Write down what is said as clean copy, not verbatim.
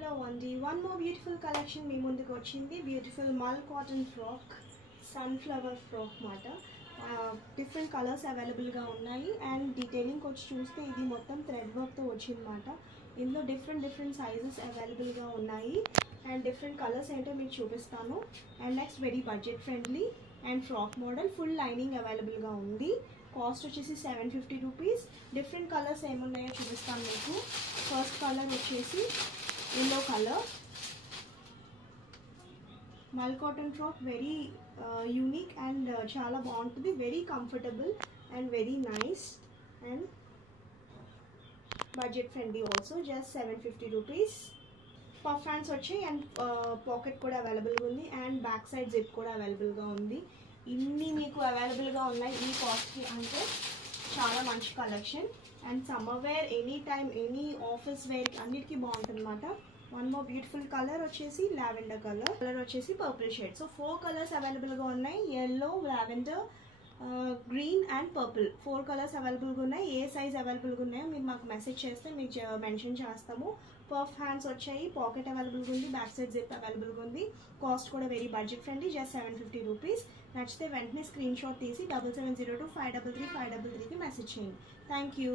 Hello Andy, one more beautiful collection మీ ముందుకు వచ్చింది. Beautiful మల్ కాటన్ ఫ్రాక్, సన్ఫ్లవర్ ఫ్రాక్ మాట. డిఫరెంట్ కలర్స్ అవైలబుల్గా ఉన్నాయి. అండ్ డీటెయిలింగ్ వచ్చి చూస్తే ఇది మొత్తం థ్రెడ్ వర్క్తో వచ్చిందన్నమాట. ఇందులో డిఫరెంట్ సైజెస్ అవైలబుల్గా ఉన్నాయి. అండ్ డిఫరెంట్ కలర్స్ ఏంటో మీకు చూపిస్తాను. And next very budget friendly and frock model, full lining అవైలబుల్గా ఉంది. కాస్ట్ వచ్చేసి 750 రూపీస్. డిఫరెంట్ కలర్స్ ఏమున్నాయో చూపిస్తాను మీకు. ఫస్ట్ కలర్ వచ్చేసి yellow కలర్, మల్ cotton frock, very unique and చాలా బాగుంటుంది. Very comfortable and very nice and budget friendly also. Just 750 rupees. Puff hands వచ్చాయి అండ్ పాకెట్ కూడా అవైలబుల్గా ఉంది. అండ్ బ్యాక్ సైడ్ జిప్ కూడా అవైలబుల్గా ఉంది. ఇన్ని మీకు అవైలబుల్గా ఉన్నాయి ఈ కాస్ట్కి అంటే చాలా మంచి collection. And summer wear, any time, any office wear అన్నిటికీ బాగుంటుంది అనమాట. వన్ మోర్ బ్యూటిఫుల్ కలర్ వచ్చేసి లావెండర్ కలర్ వచ్చేసి పర్పుల్ షేడ్. సో 4 కలర్స్ అవైలబుల్గా ఉన్నాయి. Yellow, lavender, green and purple. 4 colours అవైలబుల్గా ఉన్నాయి. ఏ సైజ్ అవైలబుల్గా ఉన్నాయో మీరు మాకు మెసేజ్ చేస్తే మీకు మెన్షన్ చేస్తాము. పఫ్ హ్యాండ్స్ వచ్చాయి, పాకెట్ అవైలబుల్గా ఉంది, బ్యాక్ సైడ్ జిప్ అవైలబుల్గా ఉంది. కాస్ట్ కూడా very budget friendly, just 750 rupees. నచ్చితే వెంటనే స్క్రీన్ షాట్ తీసి 7702 533 533కి మెసేజ్ చేయండి. Thank you.